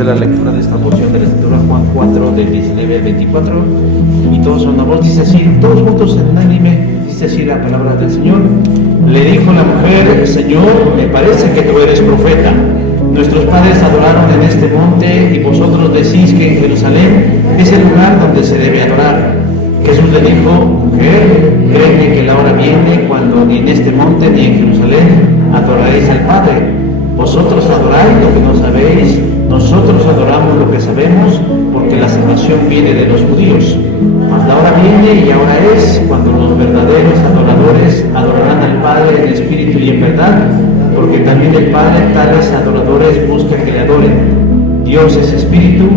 La lectura de esta porción de la escritura, Juan 4, del 19 al 24, y todos son una voz, dice así, todos juntos en unánime, dice así la palabra del Señor. Le dijo la mujer: Señor, me parece que tú eres profeta. Nuestros padres adoraron en este monte, y vosotros decís que en Jerusalén es el lugar donde se debe adorar. Jesús le dijo: Mujer, créeme que la hora viene cuando ni en este monte ni en Jerusalén adoraréis al Padre. Vosotros adoráis lo que no sabéis, nosotros adoramos lo que sabemos, porque la salvación viene de los judíos. Mas la hora viene y ahora es cuando los verdaderos adoradores adorarán al Padre en espíritu y en verdad, porque también el Padre tales adoradores busca que le adoren. Dios es espíritu,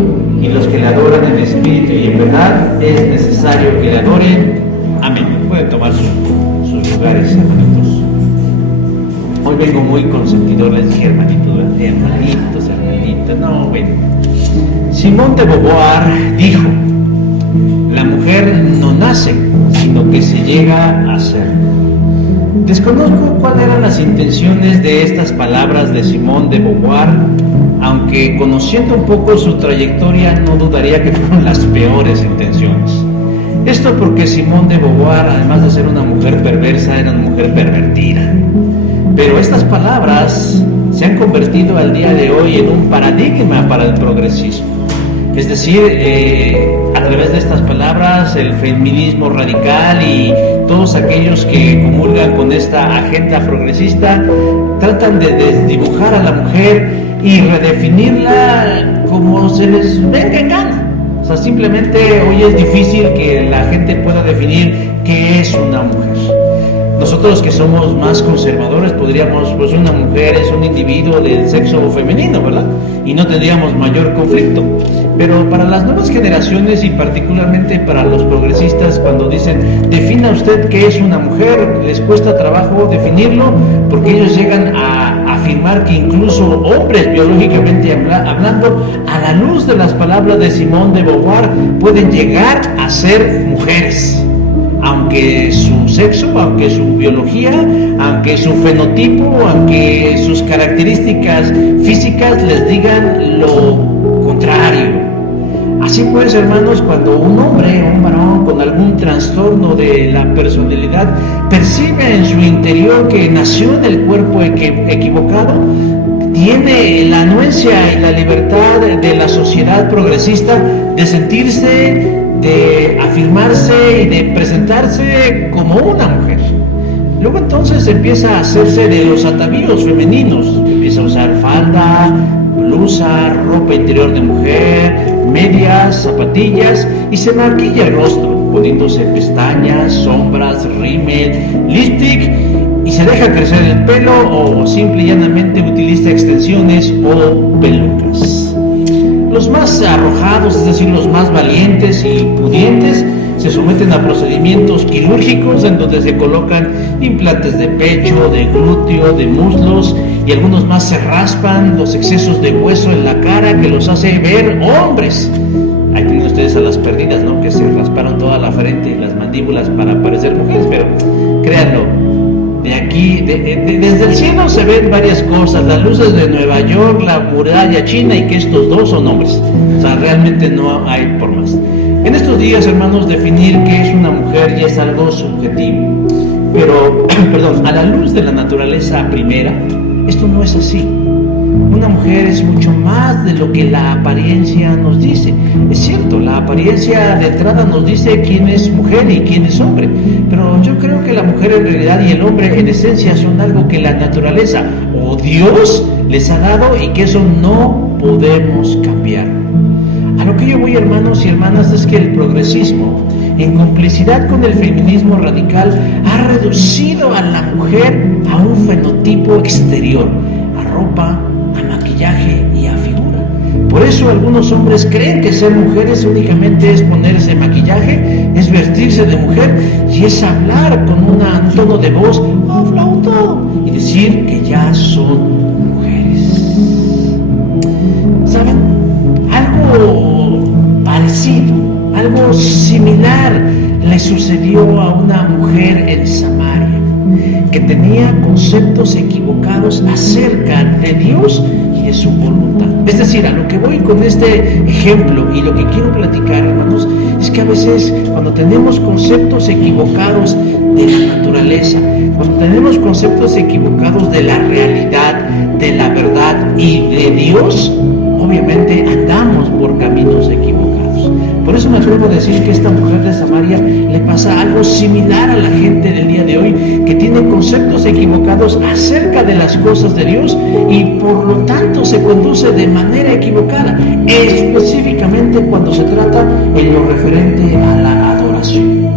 y los que le adoran en espíritu y en verdad es necesario que le adoren. Amén. Pueden tomar sus lugares, hermanitos. Hoy vengo muy consentidor, les dije hermanitos, no, bueno. Simón de Beauvoir dijo: la mujer no nace, sino que se llega a ser. Desconozco cuáles eran las intenciones de estas palabras de Simón de Beauvoir, aunque conociendo un poco su trayectoria no dudaría que fueron las peores intenciones. Esto porque Simón de Beauvoir, además de ser una mujer perversa, era una mujer pervertida. Pero estas palabras se han convertido al día de hoy en un paradigma para el progresismo. Es decir, a través de estas palabras, el feminismo radical y todos aquellos que comulgan con esta agenda progresista tratan de desdibujar a la mujer y redefinirla como se les venga en gana. O sea, simplemente hoy es difícil que la gente pueda definir qué es una mujer. Nosotros que somos más conservadores podríamos, pues una mujer es un individuo del sexo femenino, ¿verdad? Y no tendríamos mayor conflicto. Pero para las nuevas generaciones y particularmente para los progresistas, cuando dicen, defina usted qué es una mujer, les cuesta trabajo definirlo, porque ellos llegan a afirmar que incluso hombres, biológicamente hablando, a la luz de las palabras de Simón de Beauvoir, pueden llegar a ser mujeres. Aunque su sexo, aunque su biología, aunque su fenotipo, aunque sus características físicas les digan lo contrario. Así pues, hermanos, cuando un hombre, un varón con algún trastorno de la personalidad percibe en su interior que nació en el cuerpo equivocado, tiene la anuencia y la libertad de la sociedad progresista de sentirse, de afirmarse y de presentarse como una mujer. Luego entonces empieza a hacerse de los atavíos femeninos, empieza a usar falda, blusa, ropa interior de mujer, medias, zapatillas, y se maquilla el rostro, poniéndose pestañas, sombras, rímel, lipstick, y se deja crecer el pelo o simple y llanamente utiliza extensiones o pelucas. Los más arrojados, es decir, los más valientes y pudientes, se someten a procedimientos quirúrgicos en donde se colocan implantes de pecho, de glúteo, de muslos, y algunos más se raspan los excesos de hueso en la cara que los hace ver hombres. Ahí tienen ustedes a las perdidas, ¿no? Que se rasparon toda la frente y las mandíbulas para parecer mujeres, pero créanlo, de aquí, desde el cielo se ven varias cosas, las luces de Nueva York, la muralla china, y que estos dos son hombres. O sea, realmente no hay por más. En estos días, hermanos, definir qué es una mujer ya es algo subjetivo. Pero, a la luz de la naturaleza primera, esto no es así. Una mujer es mucho más de lo que la apariencia nos dice. Es cierto, la apariencia de entrada nos dice quién es mujer y quién es hombre, pero yo creo que la mujer en realidad y el hombre en esencia son algo que la naturaleza o Dios les ha dado y que eso no podemos cambiar. A lo que yo voy, hermanos y hermanas, es que el progresismo en complicidad con el feminismo radical, ha reducido a la mujer a un fenotipo exterior, a ropa, a maquillaje y a figura. Por eso algunos hombres creen que ser mujeres únicamente es ponerse maquillaje, es vestirse de mujer y es hablar con un tono de voz flauto y decir que ya son mujeres. ¿Saben? Algo parecido, algo similar le sucedió a una mujer en Samaria que tenía conceptos equivocados acerca de Dios y de su voluntad. Es decir, a lo que voy con este ejemplo y lo que quiero platicar, hermanos, es que a veces cuando tenemos conceptos equivocados de la naturaleza, cuando tenemos conceptos equivocados de la realidad, de la verdad y de Dios, obviamente andamos por caminos equivocados. Por eso me atrevo a decir que esta mujer de Samaria le pasa algo similar a la gente del día de hoy, que tiene conceptos equivocados acerca de las cosas de Dios y por lo tanto se conduce de manera equivocada, específicamente cuando se trata en lo referente a la adoración.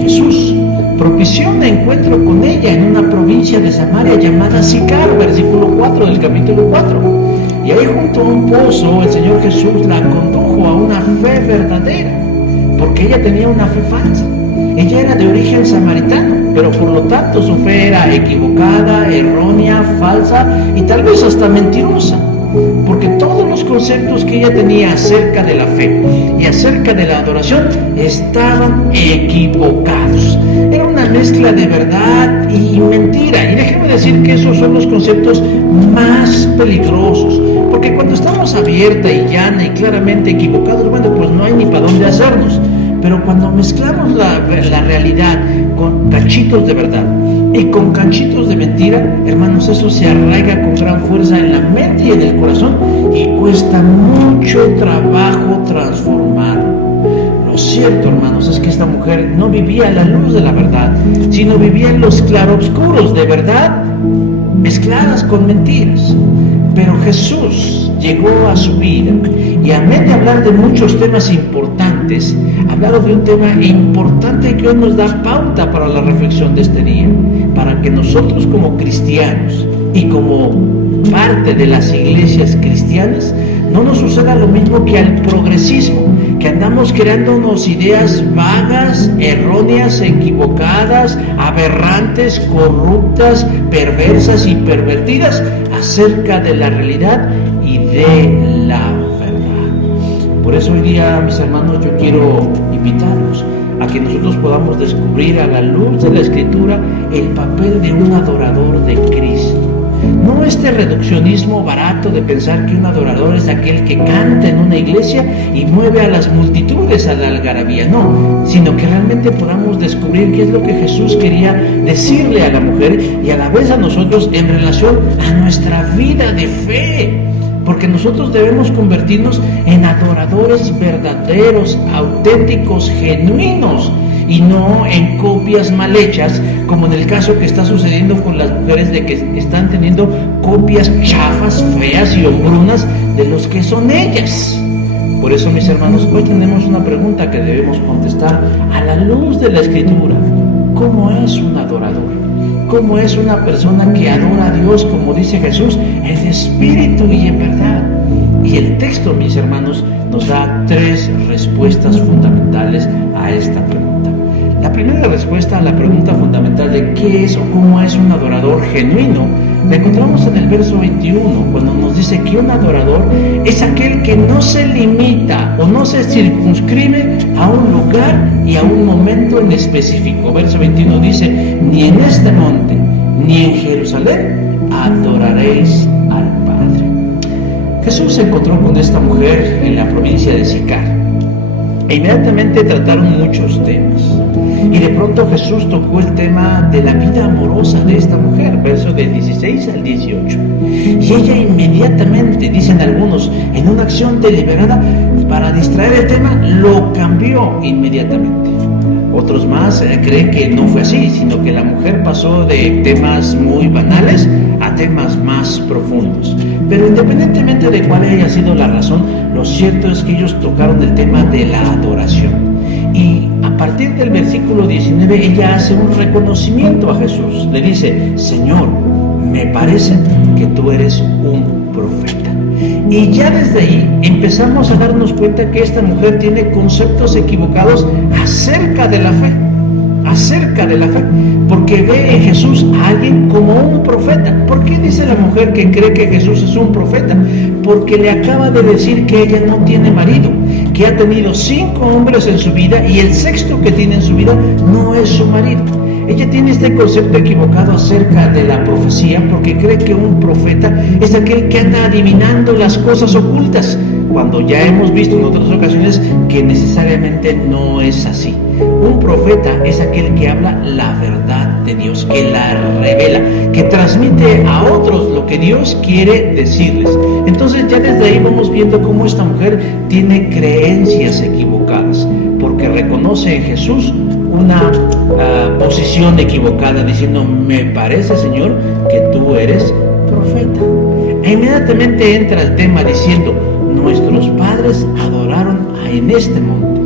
Jesús propició un encuentro con ella en una provincia de Samaria llamada Sicar, versículo 4 del capítulo 4. Y ahí junto a un pozo el Señor Jesús la condujo a una fe verdadera, porque ella tenía una fe falsa. Ella era de origen samaritano, pero por lo tanto su fe era equivocada, errónea, falsa y tal vez hasta mentirosa, porque todos los conceptos que ella tenía acerca de la fe y acerca de la adoración estaban equivocados. Era una mezcla de verdad y mentira. Y déjenme decir que esos son los conceptos más peligrosos, porque cuando estamos abierta y llana y claramente equivocados, bueno, pues no hay ni para dónde hacernos. Pero cuando mezclamos la realidad con cachitos de verdad y con cachitos de mentira, hermanos, eso se arraiga con gran fuerza en la mente y en el corazón y cuesta mucho trabajo transformarlo. Lo cierto, hermanos, es que esta mujer no vivía a la luz de la verdad, sino vivía en los claroscuros de verdad mezcladas con mentiras. Pero Jesús llegó a su vida y amén de hablar de muchos temas importantes, hablaron de un tema importante que hoy nos da pauta para la reflexión de este día, para que nosotros como cristianos y como parte de las iglesias cristianas no nos suceda lo mismo que al progresismo, que andamos creándonos ideas vagas, erróneas, equivocadas, aberrantes, corruptas, perversas y pervertidas acerca de la realidad y de la verdad. Por eso hoy día, mis hermanos, yo quiero invitarlos a que nosotros podamos descubrir a la luz de la Escritura el papel de un adorador de Cristo. No este reduccionismo barato de pensar que un adorador es aquel que canta en una iglesia y mueve a las multitudes a la algarabía, no, sino que realmente podamos descubrir qué es lo que Jesús quería decirle a la mujer y a la vez a nosotros en relación a nuestra vida de fe. Porque nosotros debemos convertirnos en adoradores verdaderos, auténticos, genuinos, y no en copias mal hechas, como en el caso que está sucediendo con las mujeres, de que están teniendo copias chafas, feas y hombrunas de los que son ellas. Por eso, mis hermanos, hoy tenemos una pregunta que debemos contestar a la luz de la Escritura. ¿Cómo es un adorador? ¿Cómo es una persona que adora a Dios, como dice Jesús, en espíritu y en verdad? Y el texto, mis hermanos, nos da 3 respuestas fundamentales a esta pregunta. La primera respuesta a la pregunta fundamental de qué es o cómo es un adorador genuino, la encontramos en el verso 21, cuando nos dice que un adorador es aquel que no se limita o no se circunscribe a un lugar y a un momento en específico. Verso 21 dice: ni en este monte, ni en Jerusalén adoraréis al Padre. Jesús se encontró con esta mujer en la provincia de Sicar. E inmediatamente trataron muchos temas. Y de pronto Jesús tocó el tema de la vida amorosa de esta mujer, verso del 16 al 18. Y ella inmediatamente, dicen algunos, en una acción deliberada para distraer el tema, lo cambió inmediatamente. Otros más creen que no fue así, sino que la mujer pasó de temas muy banales a temas más profundos. Pero independientemente de cuál haya sido la razón, lo cierto es que ellos tocaron el tema de la adoración. Y a partir del versículo 19, ella hace un reconocimiento a Jesús. Le dice: Señor, me parece que tú eres un profeta. Y ya desde ahí empezamos a darnos cuenta que esta mujer tiene conceptos equivocados acerca de la fe. Porque ve en Jesús a alguien como un profeta. ¿Por qué dice la mujer que cree que Jesús es un profeta? Porque le acaba de decir que ella no tiene marido, que ha tenido 5 hombres en su vida y el 6º que tiene en su vida no es su marido. Ella tiene este concepto equivocado acerca de la profecía porque cree que un profeta es aquel que anda adivinando las cosas ocultas, cuando ya hemos visto en otras ocasiones que necesariamente no es así. Un profeta es aquel que habla la verdad de Dios, que la revela, que transmite a otros lo que Dios quiere decirles. Entonces ya desde ahí vamos viendo cómo esta mujer tiene creencias equivocadas, porque reconoce en Jesús una posición equivocada, diciendo: me parece, Señor, que tú eres profeta. E inmediatamente entra el tema diciendo: nuestros padres adoraron en este monte,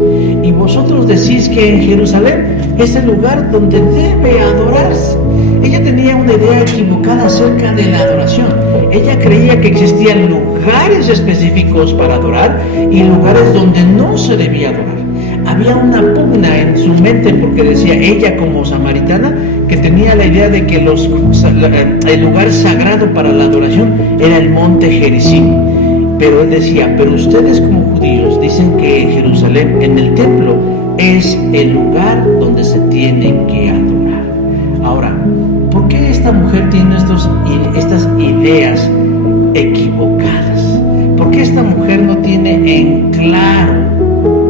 y vosotros decís que en Jerusalén es el lugar donde debe adorarse. Ella tenía una idea equivocada acerca de la adoración. Ella creía que existían lugares específicos para adorar y lugares donde no se debía adorar. Había una pugna en su mente porque decía ella, como samaritana, que tenía la idea de que el lugar sagrado para la adoración era el monte Gerizim. Pero él decía: pero ustedes como judíos dicen que en Jerusalén, en el templo, es el lugar donde se tiene que adorar. Ahora, ¿por qué esta mujer tiene estas ideas equivocadas? ¿Por qué esta mujer no tiene en claro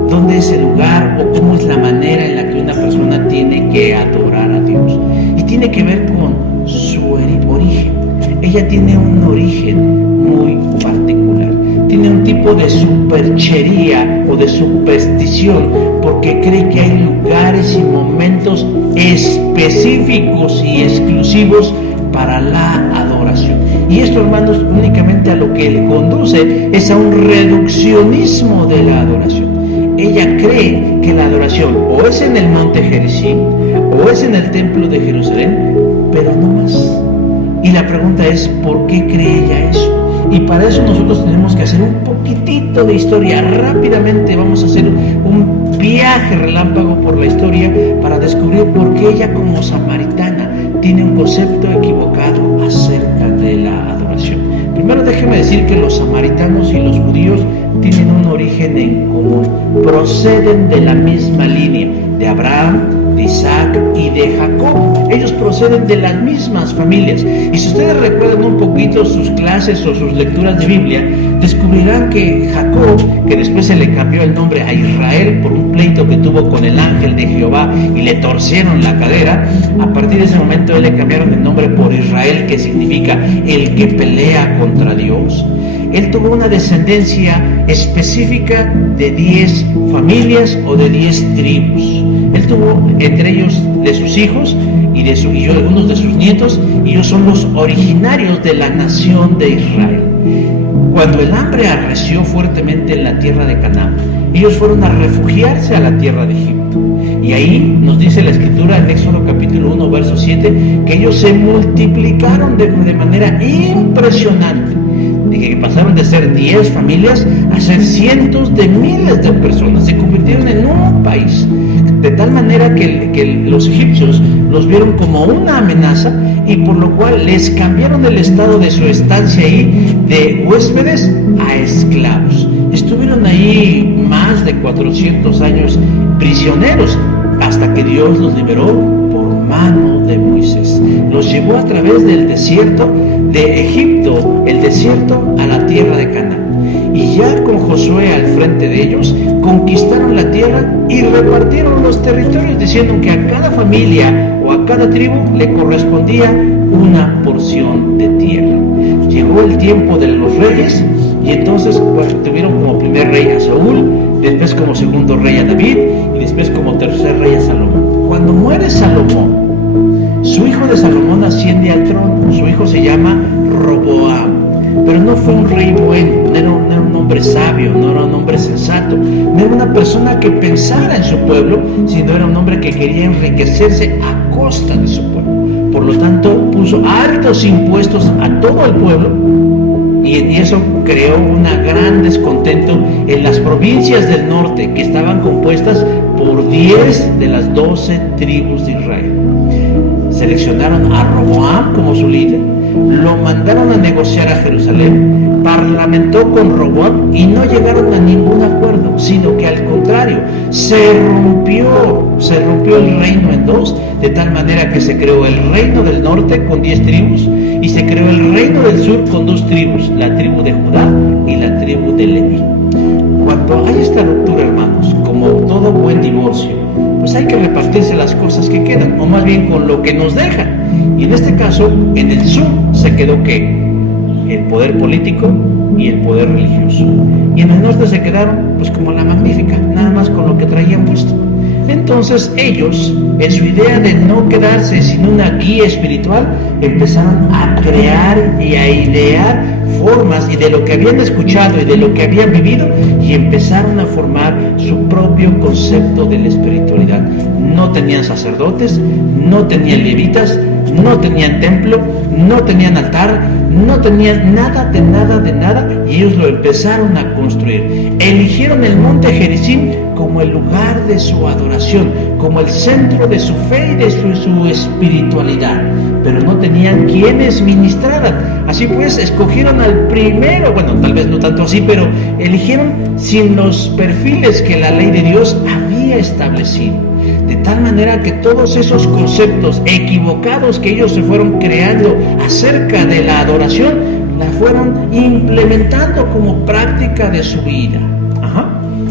dónde es el lugar o cómo es la manera en la que una persona tiene que adorar a Dios? Y tiene que ver con su origen. Ella tiene un origen muy particular. Tiene un tipo de superchería o de superstición, porque cree que hay lugares y momentos específicos y exclusivos para la adoración. Y esto, hermanos, únicamente a lo que le conduce es a un reduccionismo de la adoración. Ella cree que la adoración o es en el monte Gerizim o es en el templo de Jerusalén, pero no más. Y la pregunta es: ¿por qué cree ella eso? Y para eso nosotros tenemos que hacer un poquitito de historia. Rápidamente vamos a hacer un viaje relámpago por la historia para descubrir por qué ella, como samaritana, tiene un concepto equivocado acerca de la adoración. Primero déjeme decir que los samaritanos y los judíos tienen un origen en común. Proceden de la misma línea, de Abraham, de Isaac y de Jacob. Ellos proceden de las mismas familias. Y si ustedes recuerdan un poquito sus clases o sus lecturas de Biblia, descubrirán que Jacob, que después se le cambió el nombre a Israel por un pleito que tuvo con el ángel de Jehová y le torcieron la cadera, a partir de ese momento le cambiaron el nombre por Israel, que significa el que pelea contra Dios. Él tuvo una descendencia específica de 10 familias o de 10 tribus. Él tuvo entre ellos de sus hijos y algunos de sus nietos, y ellos son los originarios de la nación de Israel. Cuando el hambre arreció fuertemente en la tierra de Canaán, ellos fueron a refugiarse a la tierra de Egipto. Y ahí nos dice la Escritura en Éxodo capítulo 1, verso 7, que ellos se multiplicaron de manera impresionante, de que pasaron de ser 10 familias a ser cientos de miles de personas. Se convirtieron en un país, de tal manera que los egipcios los vieron como una amenaza, y por lo cual les cambiaron el estado de su estancia ahí de huéspedes a esclavos. Estuvieron ahí más de 400 años prisioneros, hasta que Dios los liberó por mano de Moisés. Los llevó a través del desierto de Egipto, el desierto, a la tierra de Canaán. Y ya con Josué al frente de ellos, conquistaron la tierra y repartieron los territorios, diciendo que a cada familia o a cada tribu le correspondía una porción de tierra. Llegó el tiempo de los reyes, y entonces tuvieron como primer rey a Saúl, después como segundo rey a David, y después como tercer rey a Salomón. Cuando muere Salomón, su hijo de Salomón asciende al trono. Su hijo se llama Roboam, pero no fue un rey bueno, no era un hombre sabio, no era un hombre sensato, no era una persona que pensara en su pueblo, sino era un hombre que quería enriquecerse a costa de su pueblo. Por lo tanto, puso altos impuestos a todo el pueblo y eso creó un gran descontento en las provincias del norte, que estaban compuestas por 10 de las 12 tribus de Israel. Seleccionaron a Roboam como su líder, lo mandaron a negociar a Jerusalén, parlamentó con Roboam y no llegaron a ningún acuerdo, sino que al contrario, se rompió el reino en dos, de tal manera que se creó el reino del norte con 10 tribus y se creó el reino del sur con 2 tribus, la tribu de Judá y la tribu de Leví. Cuando hay esta ruptura, hermanos, como todo buen divorcio, pues hay que repartirse las cosas que quedan, o más bien con lo que nos dejan. Y en este caso, en el sur se quedó ¿qué? El poder político y el poder religioso. Y en el norte se quedaron, pues como la Magnífica, nada más con lo que traían puesto. Entonces ellos, en su idea de no quedarse sin una guía espiritual, empezaron a crear y a idear formas y de lo que habían escuchado y de lo que habían vivido, y empezaron a formar su propio concepto de la espiritualidad. No tenían sacerdotes, no tenían levitas, no tenían templo, no tenían altar, no tenían nada, y ellos lo empezaron a construir. Eligieron el monte Gerizim como el lugar de su adoración, como el centro de su fe y de su espiritualidad, pero no tenían quienes ministraran. Así pues, escogieron al primero, bueno, tal vez no tanto así, pero eligieron sin los perfiles que la ley de Dios había establecido. De tal manera que todos esos conceptos equivocados que ellos se fueron creando acerca de la adoración, la fueron implementando como práctica de su vida.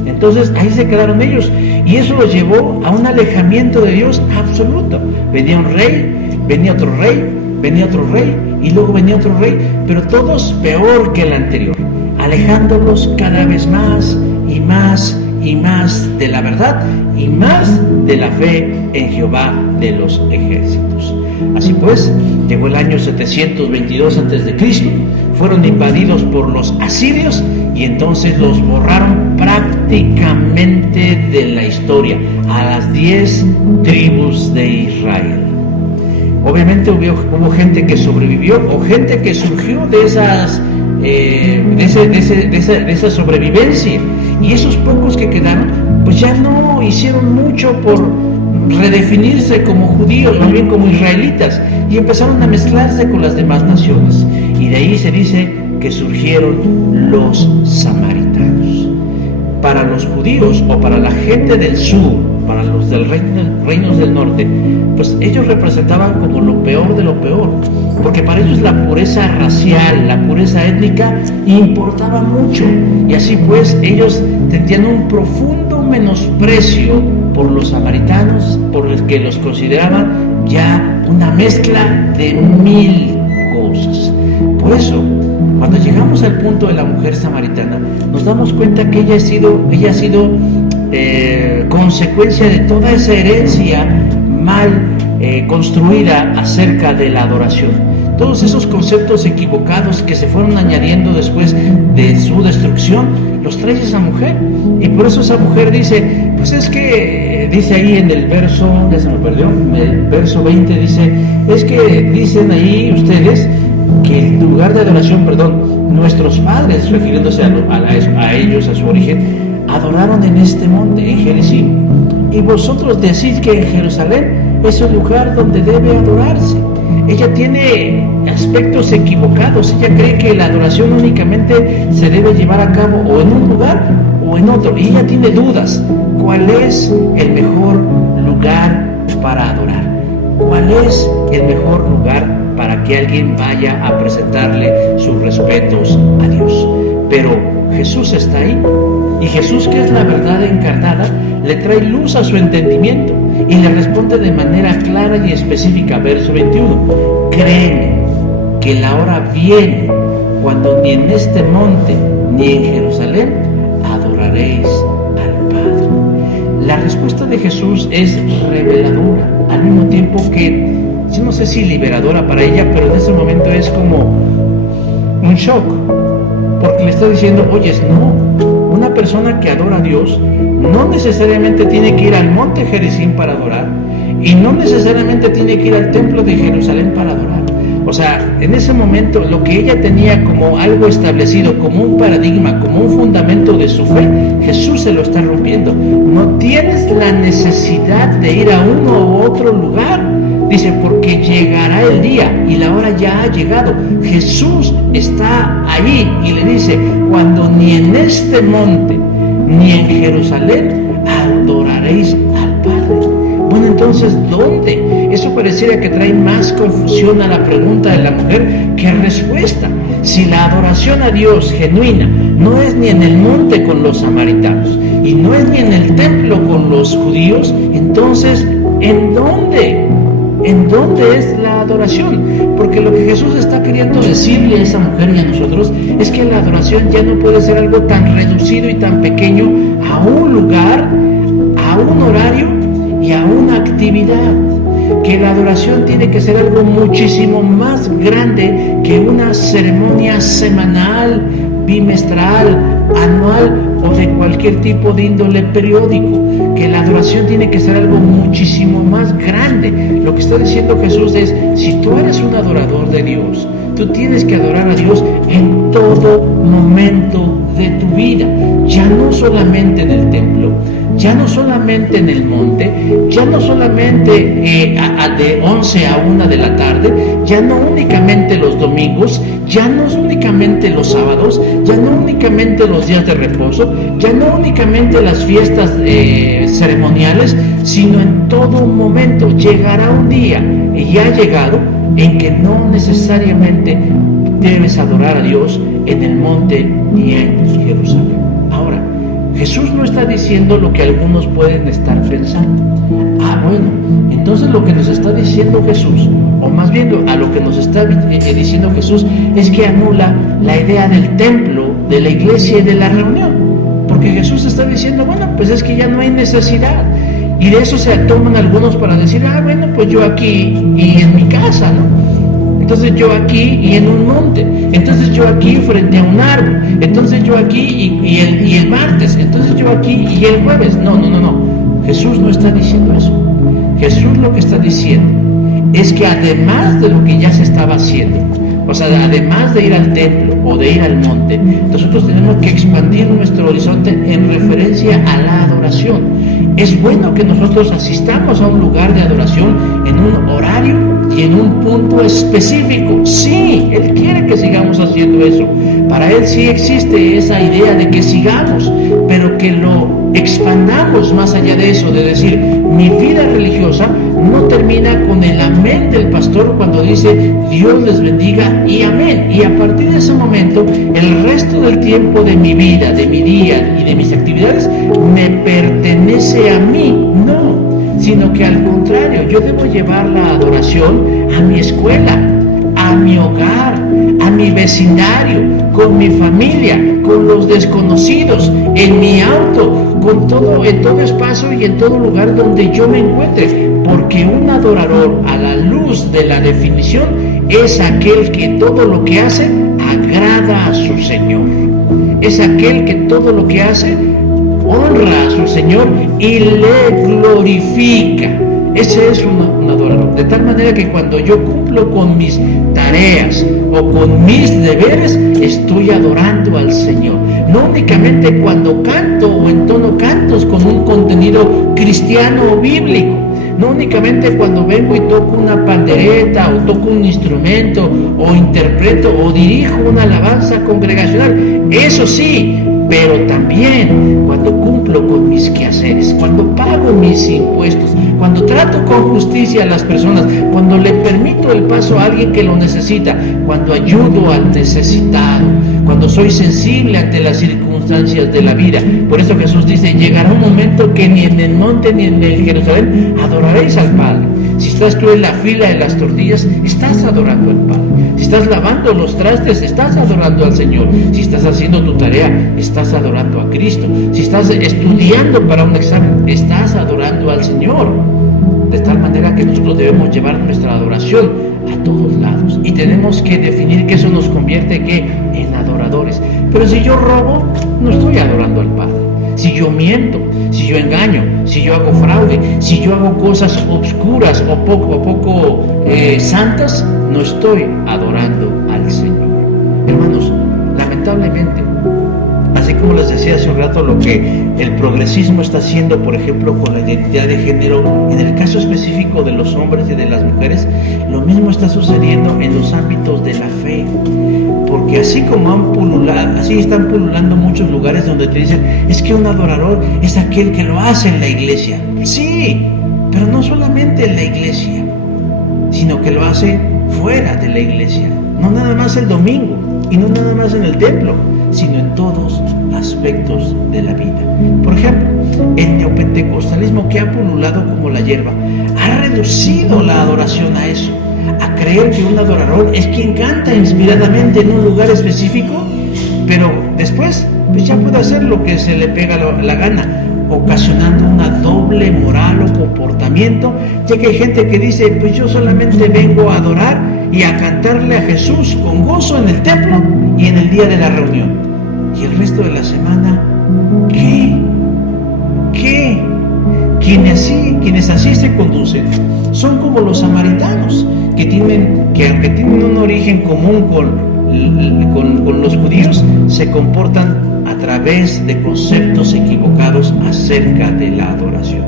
Entonces ahí se quedaron ellos, y eso los llevó a un alejamiento de Dios absoluto. Venía un rey, venía otro rey, venía otro rey, y luego venía otro rey, pero todos peor que el anterior, alejándolos cada vez más y más y más de la verdad y más de la fe en Jehová de los ejércitos. Así pues, llegó el año 722 a.C., fueron invadidos por los asirios y entonces los borraron prácticamente de la historia a las 10 tribus de Israel. Obviamente hubo gente que sobrevivió o gente que surgió de esa sobrevivencia, y esos pocos que quedaron pues ya no hicieron mucho por redefinirse como judíos, más bien como israelitas, y empezaron a mezclarse con las demás naciones, y de ahí se dice que surgieron los samaritanos. Para los judíos o para la gente del sur, para los del reinos del norte, pues ellos representaban como lo peor de lo peor, porque para ellos la pureza racial, la pureza étnica importaba mucho, y así pues ellos tenían un profundo menosprecio por los samaritanos, por los que los consideraban ya una mezcla de 1000 cosas. Por eso, cuando llegamos al punto de la mujer samaritana, nos damos cuenta que ella ha sido consecuencia de toda esa herencia mal construida acerca de la adoración. Todos esos conceptos equivocados que se fueron añadiendo después de su destrucción, los trae esa mujer. Y por eso esa mujer dice, pues es que, dice ahí en el verso, ya se me perdió, el verso 20 dice, es que dicen ahí ustedes que el lugar de adoración, nuestros padres, refiriéndose a ellos, a su origen, adoraron en este monte, en Gerizim, y vosotros decís que en Jerusalén es el lugar donde debe adorarse. Ella tiene aspectos equivocados. Ella cree que la adoración únicamente se debe llevar a cabo o en un lugar o en otro, y ella tiene dudas. ¿Cuál es el mejor lugar para adorar? ¿Cuál es el mejor lugar para que alguien vaya a presentarle sus respetos a Dios? Pero Jesús está ahí, y Jesús, que es la verdad encarnada, le trae luz a su entendimiento y le responde de manera clara y específica. Verso 21, créeme que la hora viene cuando ni en este monte ni en Jerusalén adoraréis al Padre. La respuesta de Jesús es reveladora, al mismo tiempo que, yo no sé si liberadora para ella, pero en ese momento es como un shock. porque le está diciendo, oyes, no, una persona que adora a Dios no necesariamente tiene que ir al monte Gerizim para adorar, y no necesariamente tiene que ir al templo de Jerusalén para adorar. O sea, en ese momento lo que ella tenía como algo establecido, como un paradigma, como un fundamento de su fe, Jesús se lo está rompiendo. No tienes la necesidad de ir a uno u otro lugar. Dice, porque llegará el día y la hora ya ha llegado. Jesús está ahí y le dice, cuando ni en este monte ni en Jerusalén adoraréis al Padre. Bueno, entonces, ¿dónde? Eso pareciera que trae más confusión a la pregunta de la mujer que respuesta. Si la adoración a Dios genuina no es ni en el monte con los samaritanos y no es ni en el templo con los judíos, entonces, ¿en dónde? ¿En dónde es la adoración? Porque lo que Jesús está queriendo decirle a esa mujer y a nosotros es que la adoración ya no puede ser algo tan reducido y tan pequeño a un lugar, a un horario y a una actividad. Que la adoración tiene que ser algo muchísimo más grande que una ceremonia semanal, bimestral, anual o de cualquier tipo de índole periódico. Que la adoración tiene que ser algo muchísimo más grande. Lo que está diciendo Jesús es, si tú eres un adorador de Dios, tú tienes que adorar a Dios en todo momento de tu vida, ya no solamente en el templo, ya no solamente en el monte, ya no solamente de 11 a 1 de la tarde, ya no únicamente los domingos, ya no únicamente los sábados, ya no únicamente los días de reposo, ya no únicamente las fiestas ceremoniales, sino en todo momento. Llegará un día, y ya ha llegado, en que no necesariamente debes adorar a Dios en el monte ni en Jerusalén. Ahora, Jesús no está diciendo lo que algunos pueden estar pensando. Bueno, entonces lo que nos está diciendo Jesús, o más bien a lo que nos está diciendo Jesús, es que anula la idea del templo, de la iglesia y de la reunión. Porque Jesús está diciendo, bueno, pues es que ya no hay necesidad. Y de eso se toman algunos para decir, bueno, pues yo aquí y en mi casa, ¿no? Entonces yo aquí y en un monte, entonces yo aquí frente a un árbol, entonces yo aquí y el martes, entonces yo aquí y el jueves. No. Jesús no está diciendo eso. Jesús lo que está diciendo es que además de lo que ya se estaba haciendo, o sea, además de ir al templo o de ir al monte, nosotros tenemos que expandir nuestro horizonte en referencia a la adoración. Es bueno que nosotros asistamos a un lugar de adoración en un horario y en un punto específico. Sí, Él quiere que sigamos haciendo eso. Para Él sí existe esa idea de que sigamos, pero que lo expandamos más allá de eso, de decir, mi vida religiosa no termina con el amén del pastor cuando dice Dios les bendiga y amén. Y a partir de ese momento, el resto del tiempo de mi vida, de mi día y de mis actividades me pertenece a mí. No, sino que al contrario, yo debo llevar la adoración a mi escuela, a mi hogar, a mi vecindario, con mi familia, con los desconocidos, en mi auto, con todo, en todo espacio y en todo lugar donde yo me encuentre. Porque un adorador, a la luz de la definición, es aquel que todo lo que hace agrada a su Señor. Es aquel que todo lo que hace honra a su Señor y le glorifica. Ese es un adorador. De tal manera que cuando yo cumplo con mis tareas o con mis deberes, estoy adorando al Señor. No únicamente cuando canto o entono cantos con un contenido cristiano o bíblico. No únicamente cuando vengo y toco una pandereta o toco un instrumento o interpreto o dirijo una alabanza congregacional. Eso sí, pero también cuando cumplo con mis quehaceres, cuando pago mis impuestos, cuando trato con justicia a las personas, cuando le permito el paso a alguien que lo necesita, cuando ayudo al necesitado, cuando soy sensible ante las circunstancias de la vida. Por eso Jesús dice, llegará un momento que ni en el monte ni en el Jerusalén adoraréis al Padre. Si estás tú en la fila de las tortillas, estás adorando al Padre. Si estás lavando los trastes, estás adorando al Señor. Si estás haciendo tu tarea, estás adorando a Cristo. Si estás estudiando para un examen, estás adorando al Señor. De tal manera que nosotros debemos llevar nuestra adoración a todos lados. Y tenemos que definir que eso nos convierte ¿qué? En adoradores. Pero si yo robo, no estoy adorando al Padre. Si yo miento, si yo engaño, si yo hago fraude, si yo hago cosas obscuras o poco santas, no estoy adorando al Señor. Hermanos, lamentablemente, así como les decía hace un rato, lo que el progresismo está haciendo, por ejemplo, con la identidad de género, en el caso específico de los hombres y de las mujeres, lo mismo está sucediendo en los ámbitos de la fe. Porque así como así están pululando muchos lugares donde te dicen, es que un adorador es aquel que lo hace en la iglesia. Sí, pero no solamente en la iglesia, sino que lo hace fuera de la iglesia. No nada más el domingo y no nada más en el templo, sino en todos aspectos de la vida. Por ejemplo, el neopentecostalismo, que ha pululado como la hierba, ha reducido la adoración a eso, a creer que un adorador es quien canta inspiradamente en un lugar específico, pero después pues ya puede hacer lo que se le pega la gana, ocasionando una doble moral o comportamiento, ya que hay gente que dice, pues yo solamente vengo a adorar y a cantarle a Jesús con gozo en el templo y en el día de la reunión. Y el resto de la semana, ¿qué? Quienes así se conducen son como los samaritanos, que aunque tienen un origen común con los judíos, se comportan a través de conceptos equivocados acerca de la adoración.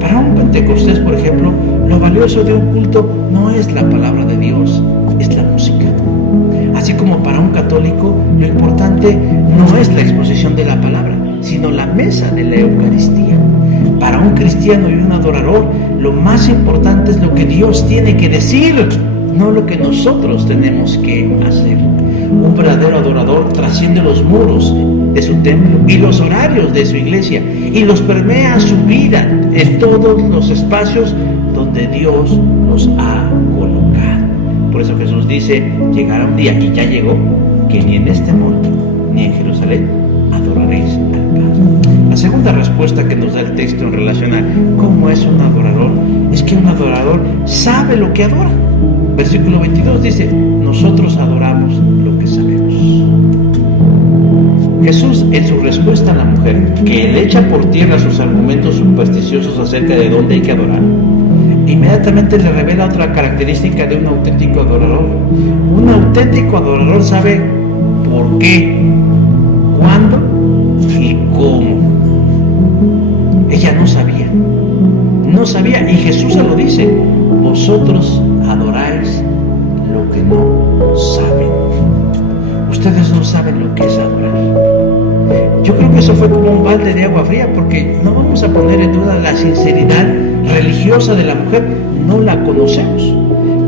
Para un pentecostés, por ejemplo, lo valioso de un culto no es la palabra de Dios, es la música. Así como para un católico, lo importante no es la exposición de la palabra, sino la mesa de la Eucaristía. Para un cristiano y un adorador, lo más importante es lo que Dios tiene que decir, no lo que nosotros tenemos que hacer. Un verdadero adorador trasciende los muros de su templo y los horarios de su iglesia y los permea su vida en todos los espacios donde Dios los ha colocado. Por eso Jesús dice, llegará un día, y ya llegó, que ni en este monte ni en Jerusalén adoraréis al Padre. La segunda respuesta que nos da el texto en relación a cómo es un adorador, es que un adorador sabe lo que adora. Versículo 22 dice, nosotros adoramos lo que sabemos. Jesús, en su respuesta a la mujer, que le echa por tierra sus argumentos supersticiosos acerca de dónde hay que adorar, inmediatamente le revela otra característica de un auténtico adorador. Un auténtico adorador sabe por qué, cuándo y cómo. Ella no sabía, y Jesús se lo dice, vosotros adoráis lo que no saben. Ustedes no saben lo que es adorar. Yo creo que eso fue como un balde de agua fría, porque no vamos a poner en duda la sinceridad religiosa de la mujer, no la conocemos.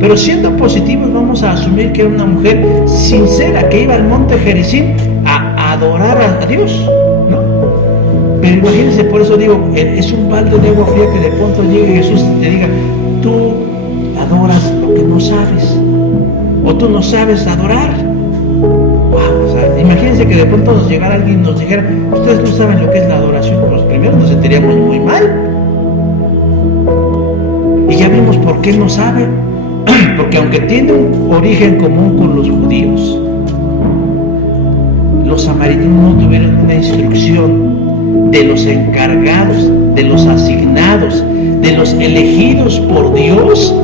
Pero siendo positivos, vamos a asumir que era una mujer sincera, que iba al monte Gerizim a adorar a Dios, ¿no? Pero imagínense, por eso digo, es un balde de agua fría que de pronto llegue Jesús y te diga, tú adoras lo que no sabes, o tú no sabes adorar. Wow, o sea, imagínense que de pronto nos llegara alguien y nos dijera, ustedes no saben lo que es la adoración. Pues primero nos sentiríamos muy mal. Y ya vimos por qué no sabe. Porque aunque tiene un origen común con los judíos, los samaritanos no tuvieron una instrucción de los encargados, de los asignados, de los elegidos por Dios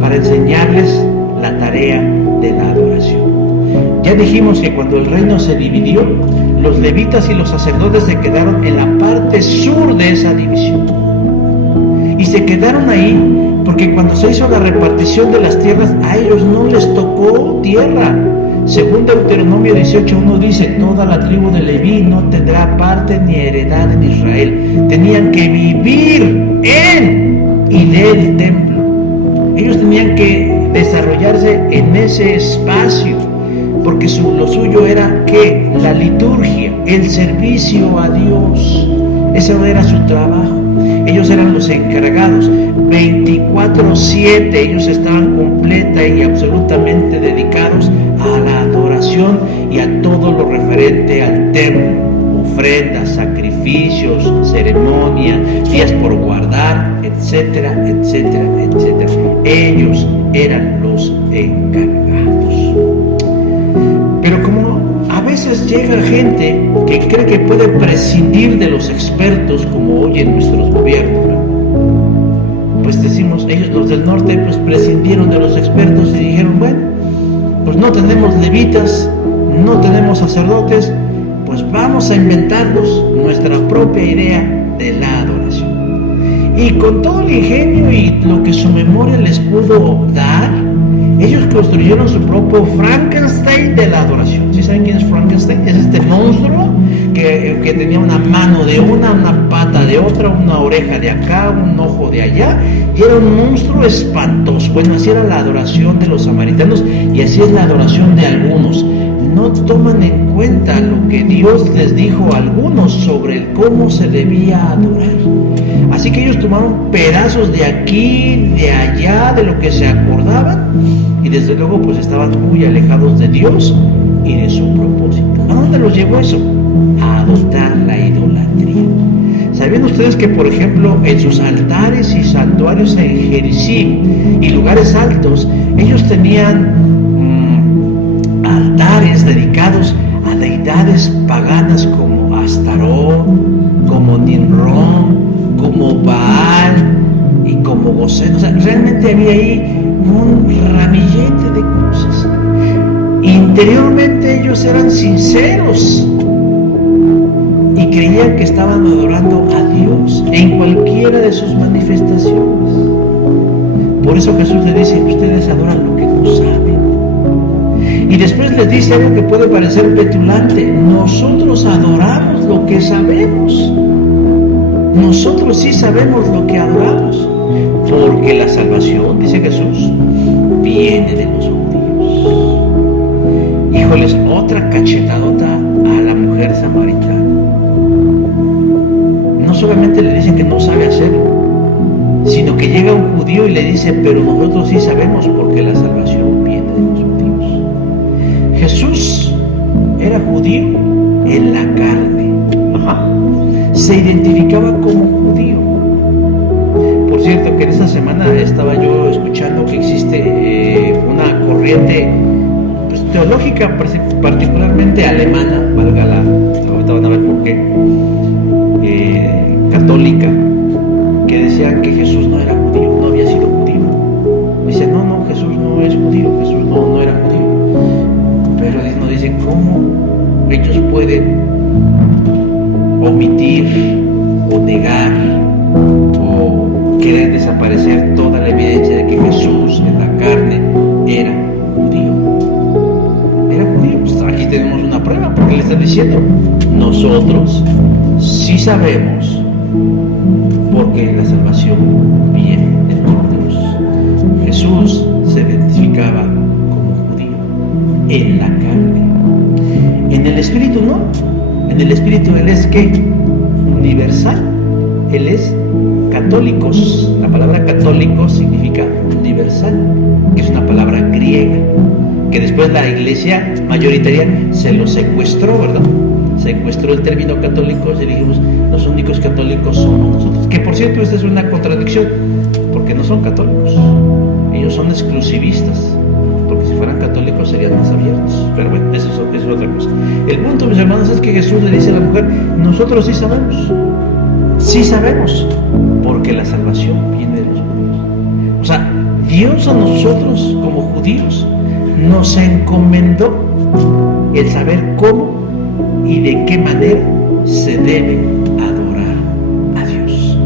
para enseñarles la tarea de la adoración. Ya dijimos que cuando el reino se dividió, los levitas y los sacerdotes se quedaron en la parte sur de esa división. Y se quedaron ahí porque cuando se hizo la repartición de las tierras, a ellos no les tocó tierra. Según Deuteronomio 18:1 dice, toda la tribu de Leví no tendrá parte ni heredad en Israel. Tenían que vivir en y del templo. Ellos tenían que desarrollarse en ese espacio, porque lo suyo era ¿qué? La liturgia, el servicio a Dios. Ese era su trabajo. Ellos eran los encargados. 24/7 ellos estaban completa y absolutamente dedicados a la adoración y a todo lo referente al templo. Ofrendas, sacrificios, ceremonias, días por guardar, etcétera, etcétera, etcétera. Ellos eran los encargados. Pero como a veces llega gente que cree que puede prescindir de los expertos, como hoy en nuestros gobiernos, pues decimos, ellos los del norte pues prescindieron de los expertos y dijeron, bueno, pues no tenemos levitas, no tenemos sacerdotes, pues vamos a inventarnos nuestra propia idea de la adoración. Y con todo el ingenio y lo que su memoria les pudo dar, ellos construyeron su propio Frankenstein de la adoración. ¿Sí saben quién es Frankenstein? Es este monstruo que tenía una mano de una pata de otra, una oreja de acá, un ojo de allá, y era un monstruo espantoso. Bueno, así era la adoración de los samaritanos y así es la adoración de algunos. No toman en cuenta lo que Dios les dijo a algunos sobre el cómo se debía adorar. Así que ellos tomaron pedazos de aquí, de allá, de lo que se acordaban, y desde luego pues estaban muy alejados de Dios y de su propósito. ¿A dónde los llevó eso? A adoptar la idolatría. ¿Sabían ustedes que, por ejemplo, en sus altares y santuarios en Jericim y lugares altos, ellos tenían altares dedicados a deidades paganas como Astarot, como Nimrod, como Baal y como Bosén? O sea, realmente había ahí un ramillete de cosas. Interiormente ellos eran sinceros y creían que estaban adorando a Dios en cualquiera de sus manifestaciones. Por eso Jesús les dice, ustedes adoran lo que no saben. Y después les dice algo que puede parecer petulante: nosotros adoramos lo que sabemos. Nosotros sí sabemos lo que adoramos, porque la salvación, dice Jesús, viene de los judíos. Híjoles, otra cachetadota a la mujer samaritana. No solamente le dicen que no sabe hacerlo, sino que llega un judío y le dice, pero nosotros sí sabemos porque la salvación viene de los judíos. Jesús era judío en la carne. Se identificaba como judío. Por cierto, que en esta semana estaba yo escuchando que existe una corriente pues, teológica, particularmente alemana, ahorita van a ver por qué, católica, que decían que Jesús no era judío, no había sido judío. Dice, no, Jesús no es judío, Jesús no era judío. Pero nos dicen, ¿cómo ellos pueden omitir o negar o querer desaparecer toda la evidencia de que Jesús en la carne era judío? Era judío. Pues aquí tenemos una prueba, porque le está diciendo, nosotros sí sabemos, porque la salvación viene de nosotros. Jesús se identificaba como judío en la carne. En el espíritu no. En el espíritu él es ¿qué? Universal. Él es católicos. La palabra católico significa universal, que es una palabra griega, que después la iglesia mayoritaria se lo secuestró, ¿verdad? Secuestró el término católicos y dijimos, los únicos católicos somos nosotros. Que por cierto, esta es una contradicción, porque no son católicos. Ellos son exclusivistas, porque si fueran católicos serían más abiertos. Pero bueno, eso es otra cosa. El punto, mis hermanos, es que Jesús le dice a la mujer, nosotros sí sabemos, porque la salvación viene de los judíos. O sea, Dios a nosotros como judíos nos encomendó el saber cómo y de qué manera se debe adorar a Dios.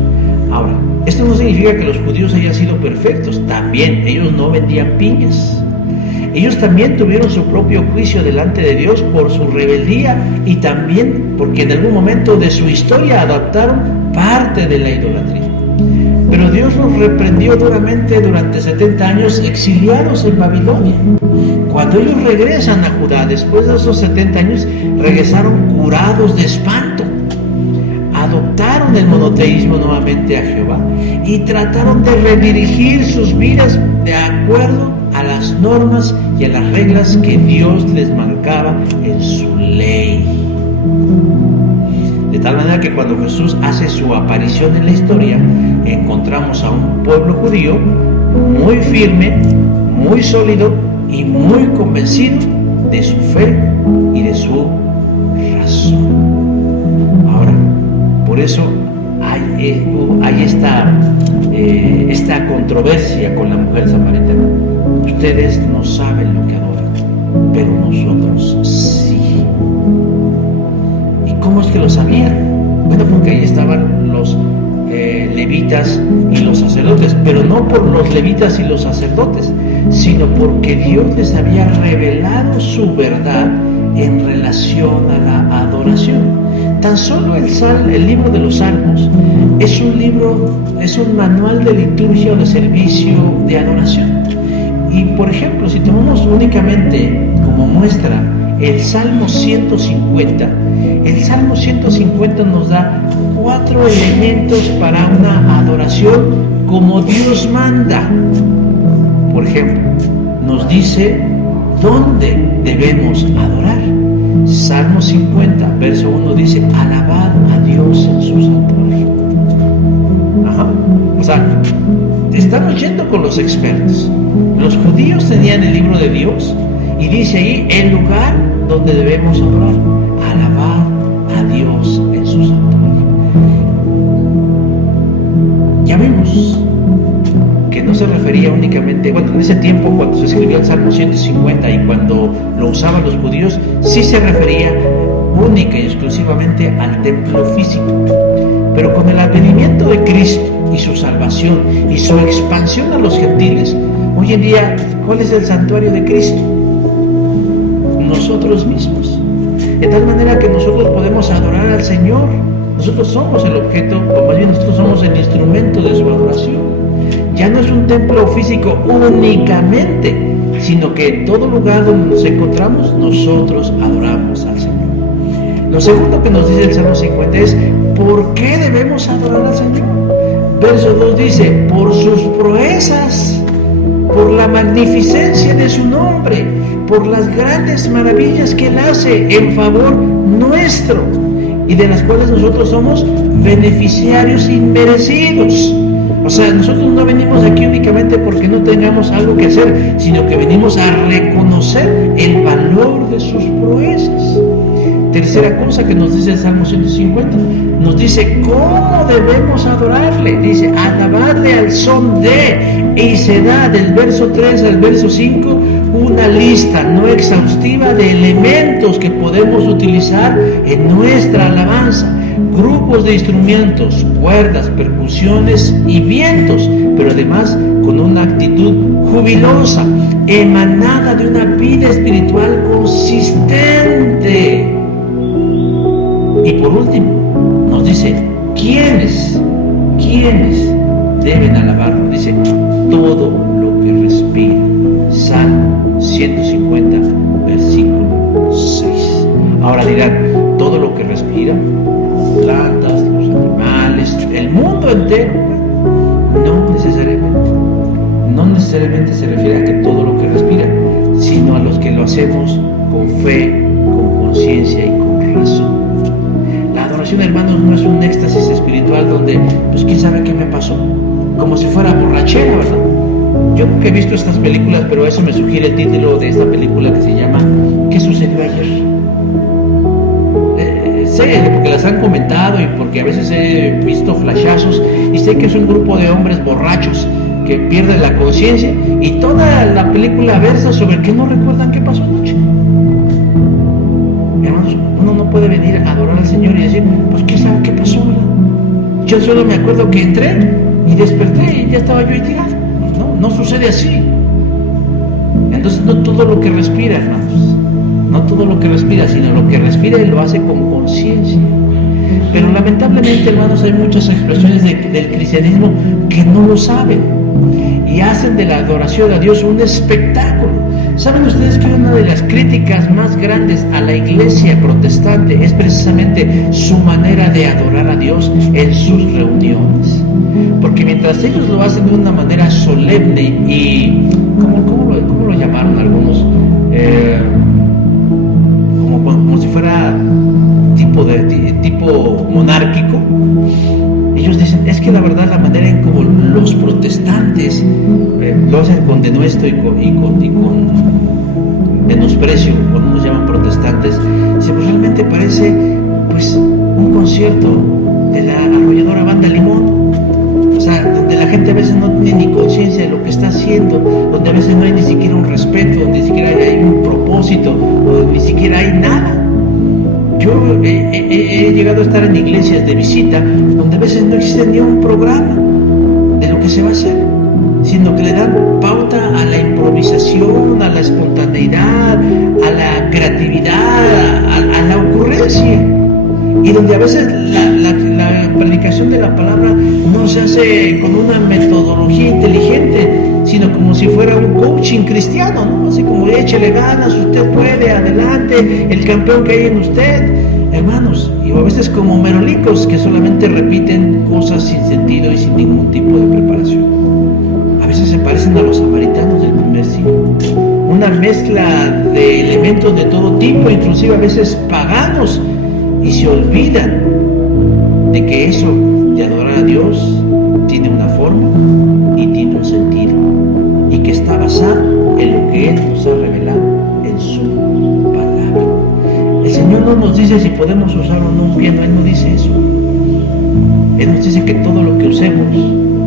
Ahora, esto no significa que los judíos hayan sido perfectos. También ellos no vendían piñas. Ellos también tuvieron su propio juicio delante de Dios por su rebeldía y también porque en algún momento de su historia adoptaron parte de la idolatría. Pero Dios los reprendió duramente durante 70 años exiliados en Babilonia. Cuando ellos regresan a Judá, después de esos 70 años, regresaron curados de espanto. Adoptaron el monoteísmo nuevamente a Jehová y trataron de redirigir sus vidas de acuerdo a las normas y a las reglas que Dios les marcaba en su ley. De tal manera que cuando Jesús hace su aparición en la historia, encontramos a un pueblo judío muy firme, muy sólido y muy convencido de su fe y de su razón. Ahora, por eso hay esta controversia con la mujer samaritana. Ustedes no saben lo que adoran, pero nosotros sí. ¿Y cómo es que lo sabían? Bueno, porque ahí estaban los levitas y los sacerdotes, pero no por los levitas y los sacerdotes, sino porque Dios les había revelado su verdad en relación a la adoración. Tan solo el libro de los Salmos es un manual de liturgia o de servicio de adoración. Y por ejemplo, si tomamos únicamente como muestra el Salmo 150, el Salmo 150 nos da 4 elementos para una adoración como Dios manda. Por ejemplo, nos dice dónde debemos adorar. Salmo 50, verso 1 dice: alabad a Dios en su santuario. O sea, estamos yendo con los expertos. Los judíos tenían el libro de Dios y dice ahí el lugar donde debemos adorar: alabad a Dios en su santuario. Ya vimos que no se refería únicamente, bueno, en ese tiempo cuando se escribía el Salmo 150 y cuando lo usaban los judíos, sí se refería única y exclusivamente al templo físico. Pero con el advenimiento de Cristo y su salvación y su expansión a los gentiles, hoy en día, ¿cuál es el santuario de Cristo? Nosotros mismos. De tal manera que nosotros podemos adorar al Señor. Nosotros somos el objeto, o más bien nosotros somos el instrumento de su adoración. Ya no es un templo físico únicamente, sino que en todo lugar donde nos encontramos, nosotros adoramos al Señor. Lo segundo que nos dice el Salmo 50 es: ¿por qué debemos adorar al Señor? Verso 2 dice: por sus proezas, por la magnificencia de su nombre, por las grandes maravillas que Él hace en favor nuestro y de las cuales nosotros somos beneficiarios inmerecidos. O sea, nosotros no venimos aquí únicamente porque no tengamos algo que hacer, sino que venimos a reconocer el valor de sus proezas. Tercera cosa que nos dice el Salmo 150, nos dice cómo debemos adorarle. Dice: alabadle al son de, y se da del verso 3 al verso 5 una lista no exhaustiva de elementos que podemos utilizar en nuestra alabanza. Grupos de instrumentos, cuerdas, percusiones y vientos, pero además con una actitud jubilosa, emanada de una vida espiritual consistente. Y por último, nos dice, ¿quiénes deben alabarlo? Dice, todo lo que respira. Salmo 150, versículo 6. Ahora dirán, todo lo que respira, las plantas, los animales, el mundo entero. No necesariamente se refiere a que todo lo que respira, sino a los que lo hacemos con fe, con conciencia y con razón. La adoración, hermanos, no es un éxtasis espiritual donde, pues quién sabe qué me pasó, como si fuera borrachera, ¿verdad? Yo nunca he visto estas películas, pero eso me sugiere el título de esta película que se llama ¿Qué sucedió ayer? Sé, porque las han comentado y porque a veces he visto flashazos y sé que es un grupo de hombres borrachos que pierden la conciencia y toda la película versa sobre que no recuerdan qué pasó anoche. Hermanos, uno no puede venir a adorar al Señor y decir, pues quién sabe qué pasó, ¿verdad? Yo solo me acuerdo que entré y desperté y ya estaba yo ahí tirado. No sucede así. Entonces no todo lo que respira, hermanos, no todo lo que respira, sino lo que respira y lo hace con conciencia. Pero lamentablemente, hermanos, hay muchas expresiones del cristianismo que no lo saben y hacen de la adoración a Dios un espectáculo. ¿Saben ustedes que una de las críticas más grandes a la iglesia protestante es precisamente su manera de adorar a Dios en sus reuniones? Porque mientras ellos lo hacen de una manera solemne y, ¿cómo lo llamaron algunos? Como si fuera tipo monárquico, ellos dicen, es que la verdad la manera en como los protestantes lo hacen con denuesto y con menosprecio, como nos llaman protestantes. Dice, pues realmente parece pues un concierto de la arrolladora banda Limón, o sea, donde la gente a veces no tiene ni conciencia de lo que está haciendo, donde a veces no hay ni siquiera un respeto, donde ni siquiera hay un propósito, o ni siquiera hay nada. Yo he llegado a estar en iglesias de visita donde a veces no existe ni un programa de lo que se va a hacer, sino que le dan pauta a la improvisación, a la espontaneidad, a la creatividad, a la ocurrencia, y donde a veces la predicación de la palabra no se hace con una metodología inteligente, sino como si fuera un coaching cristiano, ¿no? Así como échele ganas, usted puede, adelante, el campeón que hay en usted, hermanos, y a veces como merolicos que solamente repiten cosas sin sentido y sin ningún tipo de preparación. A veces se parecen a los samaritanos del primer siglo, una mezcla de elementos de todo tipo, inclusive a veces paganos, y se olvidan de que eso de adorar a Dios tiene una forma y tiene un sentido, y que está basado en lo que Él nos ha revelado en su palabra. El Señor no nos dice si podemos usar o no un piano, Él no dice eso. Él nos dice que todo lo que usemos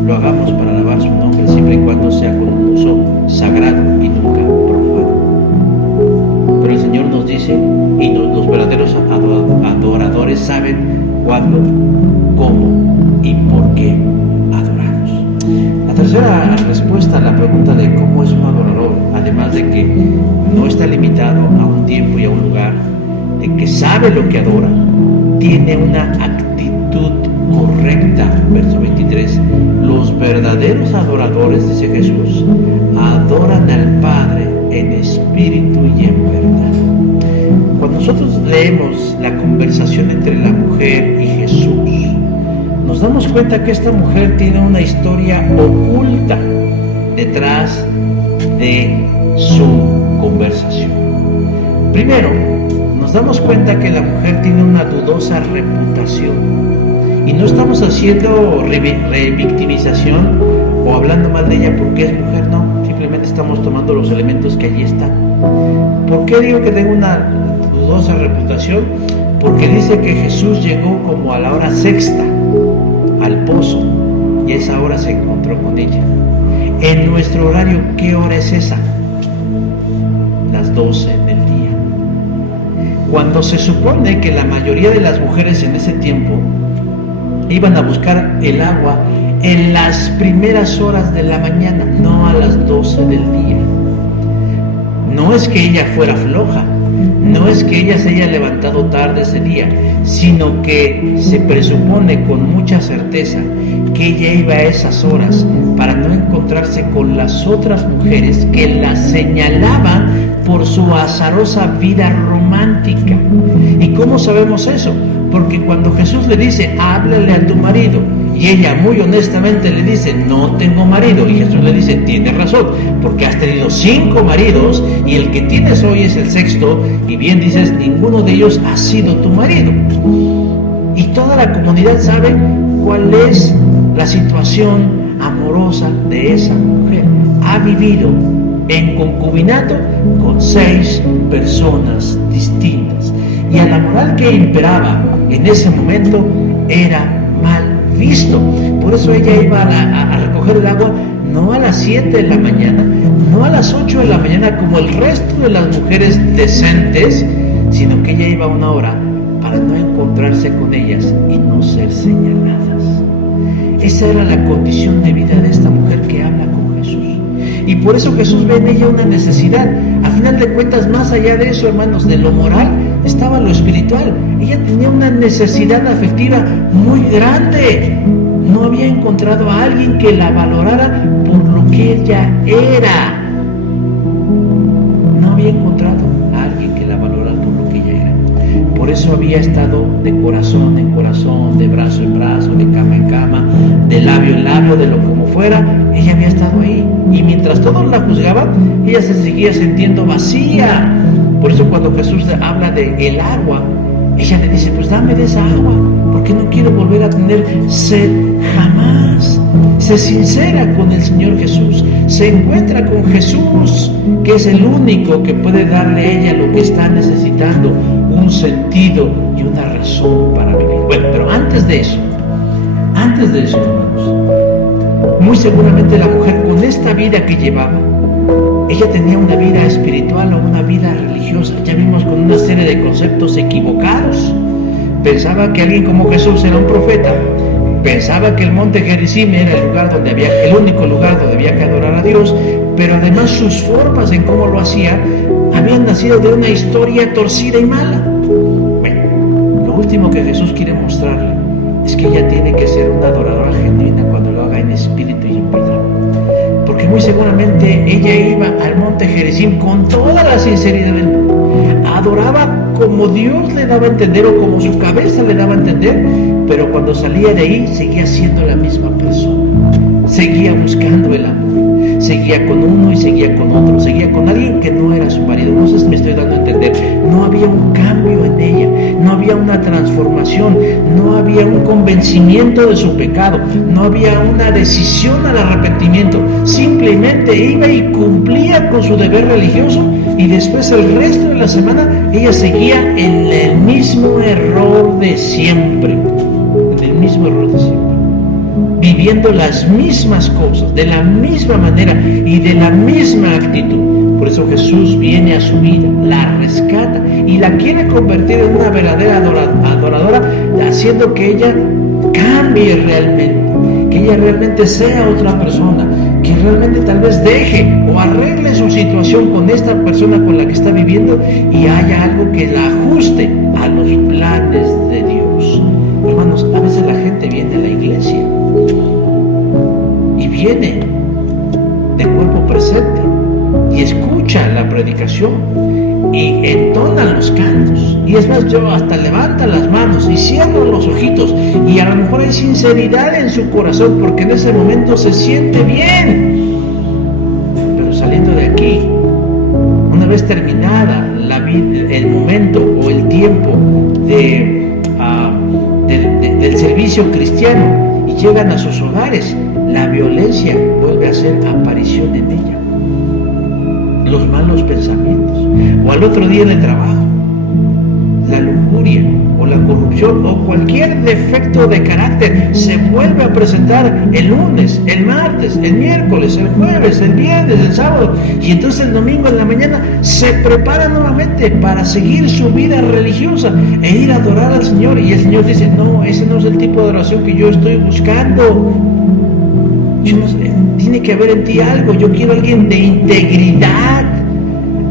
lo hagamos para alabar su nombre, siempre y cuando sea con un uso sagrado y nunca profano. Pero el Señor nos dice, y los verdaderos adoradores saben cuándo, cómo y por qué adoramos. La tercera respuesta a la pregunta de cómo es un adorador, además de que no está limitado a un tiempo y a un lugar, de que sabe lo que adora, tiene una actitud correcta. Verso 23, los verdaderos adoradores, dice Jesús, adoran al Padre en espíritu y en verdad. Cuando nosotros leemos la conversación entre la mujer y Jesús, nos damos cuenta que esta mujer tiene una historia oculta detrás de su conversación. Primero, nos damos cuenta que la mujer tiene una dudosa reputación. Y no estamos haciendo revictimización o hablando mal de ella porque es mujer, no. Simplemente estamos tomando los elementos que allí están. ¿Por qué digo que tengo una dudosa reputación? Porque dice que Jesús llegó como a la hora sexta al pozo y a esa hora se encontró con ella. En nuestro horario, ¿qué hora es esa? Las 12 del día. Cuando se supone que la mayoría de las mujeres en ese tiempo iban a buscar el agua en las primeras horas de la mañana, no a las 12 del día. No es que ella fuera floja, no es que ella se haya levantado tarde ese día, sino que se presupone con mucha certeza que ella iba a esas horas para no encontrarse con las otras mujeres que la señalaban por su azarosa vida romántica. ¿Y cómo sabemos eso? Porque cuando Jesús le dice, háblale a tu marido, y ella muy honestamente le dice, no tengo marido, y Jesús le dice, tienes razón, porque has tenido 5 maridos, y el que tienes hoy es el 6º, y bien dices, ninguno de ellos ha sido tu marido. Y toda la comunidad sabe cuál es la situación amorosa de esa mujer. Ha vivido en concubinato con 6 personas distintas. Y a la moral que imperaba en ese momento era mal visto. Por eso ella iba a recoger el agua no a las 7 de la mañana, no a las 8 de la mañana como el resto de las mujeres decentes, sino que ella iba a una hora para no encontrarse con ellas y no ser señaladas. Esa era la condición de vida de esta mujer que habla con Jesús. Y por eso Jesús ve en ella una necesidad. A final de cuentas, más allá de eso, hermanos, de lo moral, estaba lo espiritual. Ella tenía una necesidad afectiva muy grande. No había encontrado a alguien que la valorara por lo que ella era. No había encontrado a alguien que la valorara por lo que ella era. Por eso había estado de corazón en corazón, de brazo en brazo, de cama en cama, de labio en labio, de lo como fuera. Ella había estado ahí. Y mientras todos la juzgaban, ella se seguía sintiendo vacía. Por eso cuando Jesús habla de el agua, ella le dice, pues dame de esa agua, porque no quiero volver a tener sed jamás. Sé sincera con el Señor Jesús, se encuentra con Jesús, que es el único que puede darle a ella lo que está necesitando, un sentido y una razón para vivir. Bueno, pero antes de eso, hermanos, muy seguramente la mujer, con esta vida que llevaba, ella tenía una vida espiritual o una vida religiosa. Ya vimos, con una serie de conceptos equivocados. Pensaba que alguien como Jesús era un profeta. Pensaba que el monte Gerizim era el único lugar donde había que adorar a Dios. Pero además sus formas en cómo lo hacía habían nacido de una historia torcida y mala. Bueno, lo último que Jesús quiere mostrarle es que ella tiene que ser una adoradora genuina cuando lo haga en espíritu y en verdad. Porque muy seguramente ella iba al monte Gerizim con toda la sinceridad del mundo. Adoraba como Dios le daba a entender o como su cabeza le daba a entender, pero cuando salía de ahí seguía siendo la misma persona. Seguía buscando el amor. Seguía con uno y seguía con otro. Seguía con alguien que no era su marido. No sé si me estoy dando a entender. No había un cambio en ella. No había una transformación. No había un convencimiento de su pecado. No había una decisión al arrepentimiento. Simplemente iba y cumplía con su deber religioso, y después el resto de la semana ella seguía en el mismo error de siempre. Viviendo las mismas cosas, de la misma manera y de la misma actitud. Por eso Jesús viene a su vida, la rescata y la quiere convertir en una verdadera adoradora, haciendo que ella cambie realmente, que ella realmente sea otra persona, que realmente tal vez deje o arregle su situación con esta persona con la que está viviendo y haya algo que la ajuste a los planes de Dios. Hermanos, a veces la gente viene a la iglesia y viene de cuerpo presente y escucha la predicación y entonan los cantos, y es más, yo hasta levanta las manos y cierro los ojitos, y a lo mejor hay sinceridad en su corazón porque en ese momento se siente bien, pero saliendo de aquí, una vez terminada la vida, el momento o el tiempo del servicio cristiano, y llegan a sus hogares, la violencia vuelve a hacer aparición en ella, los malos pensamientos, o al otro día en el trabajo, la lujuria o la corrupción o cualquier defecto de carácter se vuelve a presentar el lunes, el martes, el miércoles, el jueves, el viernes, el sábado, y entonces el domingo en la mañana se prepara nuevamente para seguir su vida religiosa e ir a adorar al Señor, y el Señor dice: no, ese no es el tipo de oración que yo estoy buscando. Yo no sé, tiene que haber en ti algo. Yo quiero a alguien de integridad,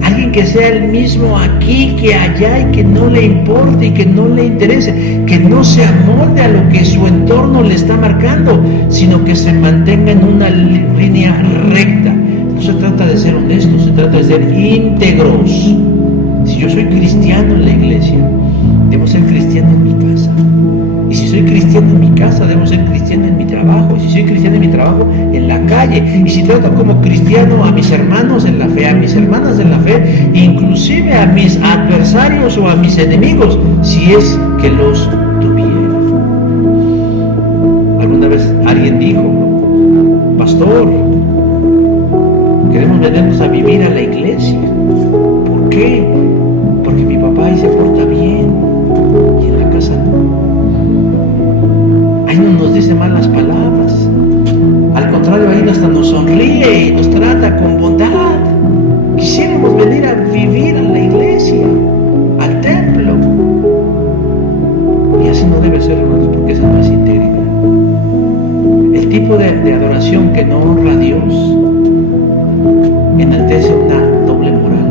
alguien que sea el mismo aquí que allá, y que no le importe y que no le interese, que no se amolde a lo que su entorno le está marcando, sino que se mantenga en una línea recta. No se trata de ser honestos, se trata de ser íntegros. Si yo soy cristiano en la iglesia, debo ser cristiano en mi casa. Y si soy cristiano en mi casa, debo ser cristiano en mi trabajo. Y si soy cristiano en mi trabajo, en la calle. Y si trato como cristiano a mis hermanos en la fe, a mis hermanas en la fe, inclusive a mis adversarios o a mis enemigos, si es que los tuviera. Alguna vez alguien dijo: pastor, queremos venirnos a vivir a la iglesia. ¿Por qué? Porque mi papá ahí se porta bien y en la casa no. Ahí no nos dice malas palabras. Al contrario, ahí hasta nos sonríe y nos trata con bondad. Quisiéramos venir a vivir a la iglesia, al templo. Y así no debe ser, hermanos, porque esa no es integridad. El tipo de adoración que no honra a Dios enaltece una doble moral,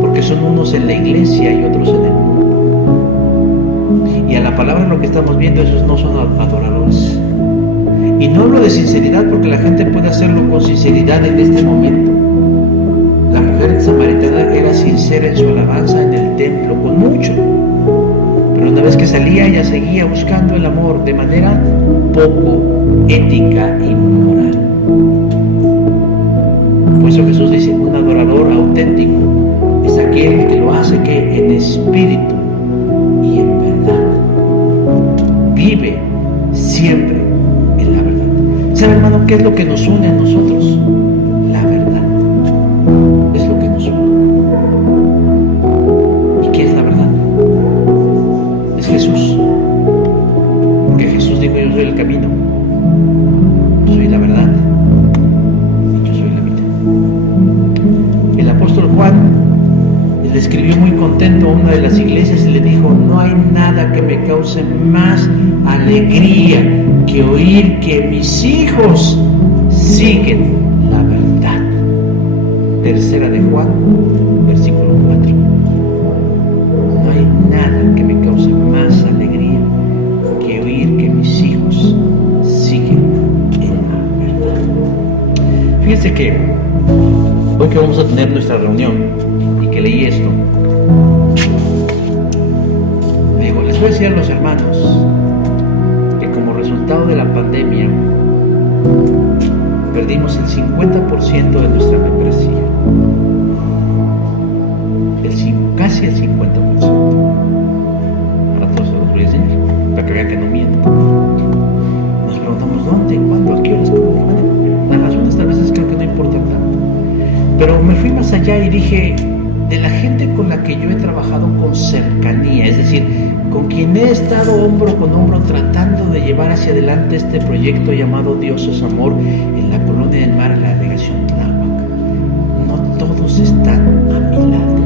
porque son unos en la iglesia y otros en el mundo. Y a la palabra lo que estamos viendo, esos no son adoradores. Y no hablo de sinceridad porque la gente puede hacerlo con sinceridad en este momento. La mujer samaritana era sincera en su alabanza en el templo, con mucho. Pero una vez que salía, ella seguía buscando el amor de manera poco ética y moral. Por eso Jesús dice: un adorador auténtico es aquel que lo hace que en espíritu y en verdad vive siempre en la verdad. ¿Sabe, hermano, qué es lo que nos une a nosotros? verdad y yo soy la vida. El apóstol Juan le escribió muy contento a una de las iglesias y le dijo: no hay nada que me cause más alegría que oír que mis hijos siguen la verdad. Tercera de Juan, versículo 4. No hay nada que me cause más alegría que oír que mis hijos siguen en la verdad. Fíjense que hoy que vamos a tener nuestra reunión y que leí esto, digo, les voy a decir a los hermanos que como resultado de la pandemia perdimos el 50% de nuestra membresía. Casi el 50%. Ahora todos se los voy a enseñar, para que vean que no miento. Nos preguntamos dónde, cuándo, a qué horas, cómo. Las razones tal vez creo que no importan tanto. Pero me fui más allá y dije, de la gente con la que yo he trabajado con cercanía, es decir, con quien he estado hombro con hombro tratando de llevar hacia adelante este proyecto llamado Dios es Amor en la Colonia del Mar, en la delegación Tláhuac, no todos están a mi lado.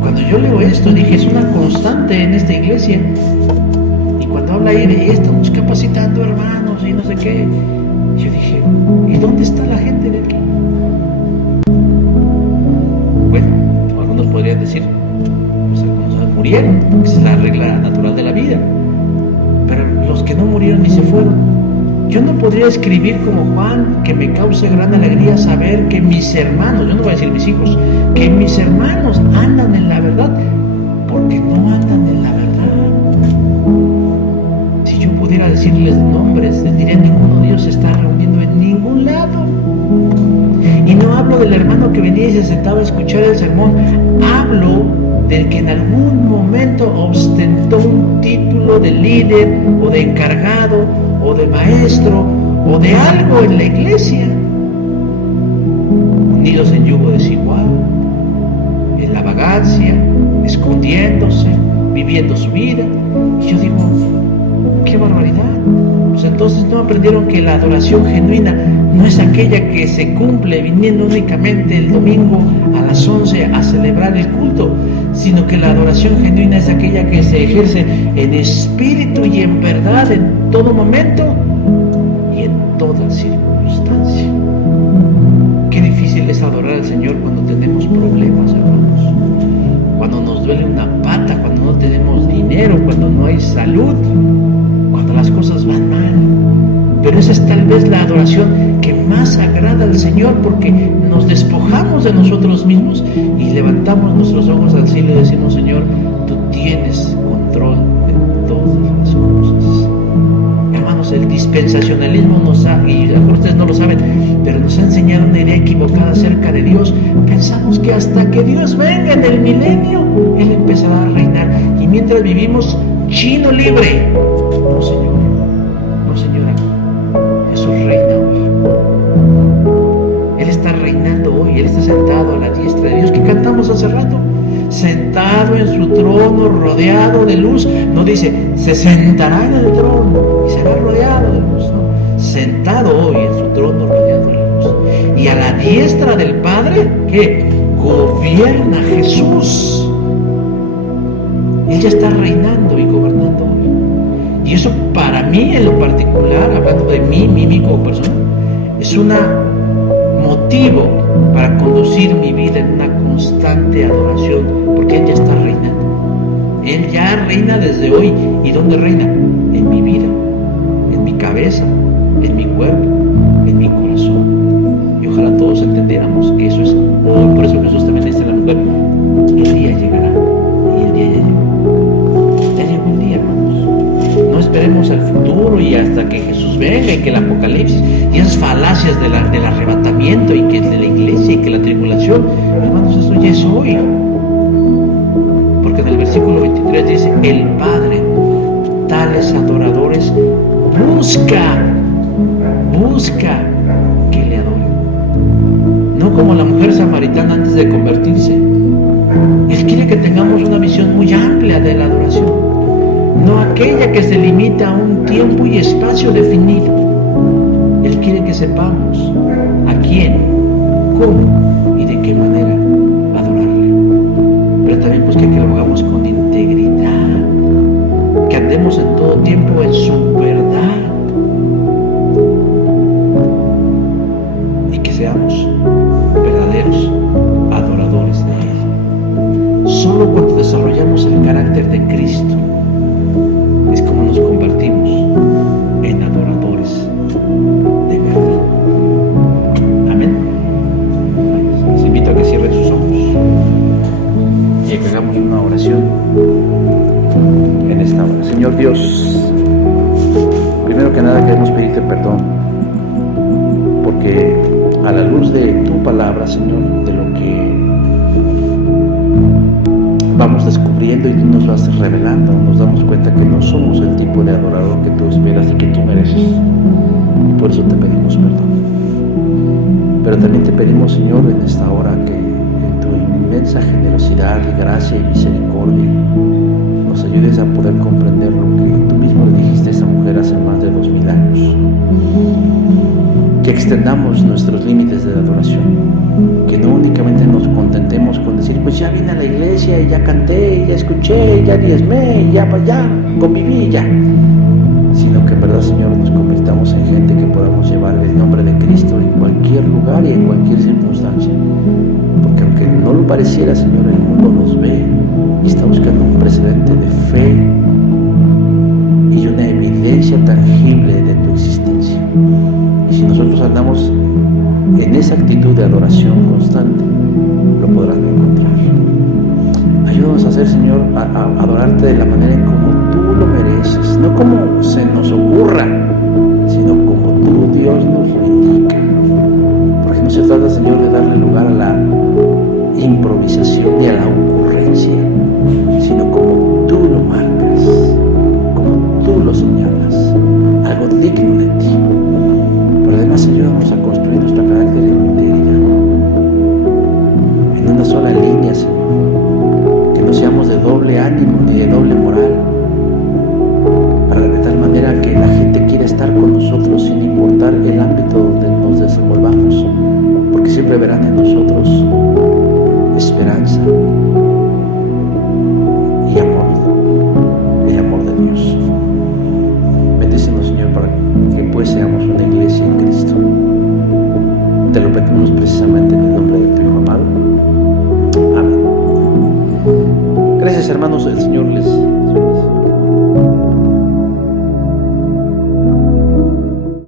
Cuando yo leo esto, dije, es una constante en esta iglesia. Y cuando habla ahí de estamos capacitando hermanos y no sé qué, yo dije, ¿y dónde está la gente de aquí? Bueno, algunos podrían decir, pues algunos murieron, porque esa es la regla natural de la vida. Pero los que no murieron ni se fueron. Yo no podría escribir como Juan que me cause gran alegría saber que mis hermanos, yo no voy a decir mis hijos, que mis hermanos andan en la verdad, porque no andan en la verdad. Si yo pudiera decirles nombres, les diría: ninguno de ellos se está reuniendo en ningún lado. Y no hablo del hermano que venía y se sentaba a escuchar el sermón, hablo del que en algún momento ostentó un título de líder o de encargado o de maestro o de algo en la iglesia, unidos en yugo desigual, en la vagancia, escondiéndose, viviendo su vida. Y yo digo, ¡qué barbaridad! Pues entonces no aprendieron que la adoración genuina no es aquella que se cumple viniendo únicamente el domingo a las 11 a celebrar el culto, sino que la adoración genuina es aquella que se ejerce en espíritu y en verdad en todo momento y en toda circunstancia. Qué difícil es adorar al Señor cuando tenemos problemas, hermanos, cuando nos duele una pata, cuando no tenemos dinero, cuando no hay salud, cuando las cosas van mal. Pero esa es tal vez la adoración que más agrada al Señor, porque nos despojamos de nosotros mismos y levantamos nuestros ojos al cielo y decimos: Señor, tú tienes control de todas las cosas. Hermanos, el dispensacionalismo nos ha, y a lo mejor ustedes no lo saben, pero nos ha enseñado una idea equivocada acerca de Dios. Pensamos que hasta que Dios venga en el milenio, Él empezará a reinar, y mientras vivimos chino libre. No, Señor, no, señora, Jesús reina hoy. Él está reinando hoy, Él está sentado a la diestra de Dios, que cantamos hace rato, sentado en su trono, rodeado de luz. No dice, se sentará en el trono y será rodeado de luz, no, sentado hoy en su trono, rodeado de luz. Y a la diestra del Padre, que gobierna Jesús. Él ya está reinando y gobernando hoy. Y eso para mí en lo particular, hablando de mí como persona, es un motivo para conducir mi vida en una constante adoración, porque Él ya está reinando. Él ya reina desde hoy. ¿Y dónde reina? En mi vida, en mi cabeza, en mi cuerpo, en mi corazón. Y ojalá todos entendiéramos que eso es hoy. Por eso Jesús también dice a la mujer: el día llegará. Y el día ya llegó. Ya llegó el día, hermanos. No esperemos al futuro y hasta que Jesús venga y que el Apocalipsis y esas falacias del arrebatamiento y que es de la iglesia y que la tribulación. Hermanos, eso ya es hoy. Porque en el versículo 23 dice: el Padre tales adoradores busca que le adoren. No como la mujer samaritana antes de convertirse. Él quiere que tengamos una visión muy amplia de la adoración. no aquella que se limita a un tiempo y espacio definido. Él quiere que sepamos a quién, cómo y de qué manera adorarle. Pero también pues que lo hagamos con integridad, que andemos en todo tiempo en su verdad y que seamos verdaderos adoradores de Él. Solo cuando desarrollamos el carácter de Cristo es como nos convertimos en adoradores de verdad. Amén. Les invito a que cierren sus ojos y a que hagamos una oración en esta hora. Señor Dios, primero que nada queremos pedirte perdón, porque a la luz de tu palabra, Señor, de lo que vamos descubriendo y tú nos vas revelando, nos damos cuenta que no somos el tipo de adorador que tú esperas y que tú mereces, y por eso te pedimos perdón. Pero también te pedimos, Señor, en esta hora que en tu inmensa generosidad y gracia y misericordia nos ayudes a poder comprender lo que tú mismo le dijiste a esa mujer hace más de 2000 años. Que extendamos nuestros límites de adoración, que no únicamente nos contentemos con decir, pues ya vine a la iglesia, y ya canté, y ya escuché, y ya diezmé, y ya conviví, y ya, sino que en verdad, Señor, nos convirtamos en gente que podamos llevar el nombre de Cristo en cualquier lugar y en cualquier circunstancia, porque aunque no lo pareciera, Señor, el mundo nos ve y está buscando un precedente de fe y una evidencia tangible de tu existencia. Y si nosotros andamos en esa actitud de adoración constante, lo podrán encontrar. Ayúdanos a hacer, Señor, a adorarte de la manera en como tú lo mereces, no como se nos ocurra, sino como tú, Dios, nos lo indica. Porque no se trata, Señor, de darle lugar a la improvisación y a la ocurrencia, sino como tú lo marcas, como tú lo señalas, algo digno de ti. Pero además, ayúdanos a construir nuestro carácter en integridad, en una sola línea, Señor, que no seamos de doble ánimo ni de doble moral, para de tal manera que la gente quiera estar con nosotros sin importar el ámbito donde nos desenvolvamos, porque siempre verán en nosotros esperanza y amor, el amor de Dios. Bendícenos, Señor, para que pues seamos una iglesia en Cristo. Te lo pedimos precisamente en el nombre de tu Hijo amado. Amén. Gracias, hermanos. El Señor les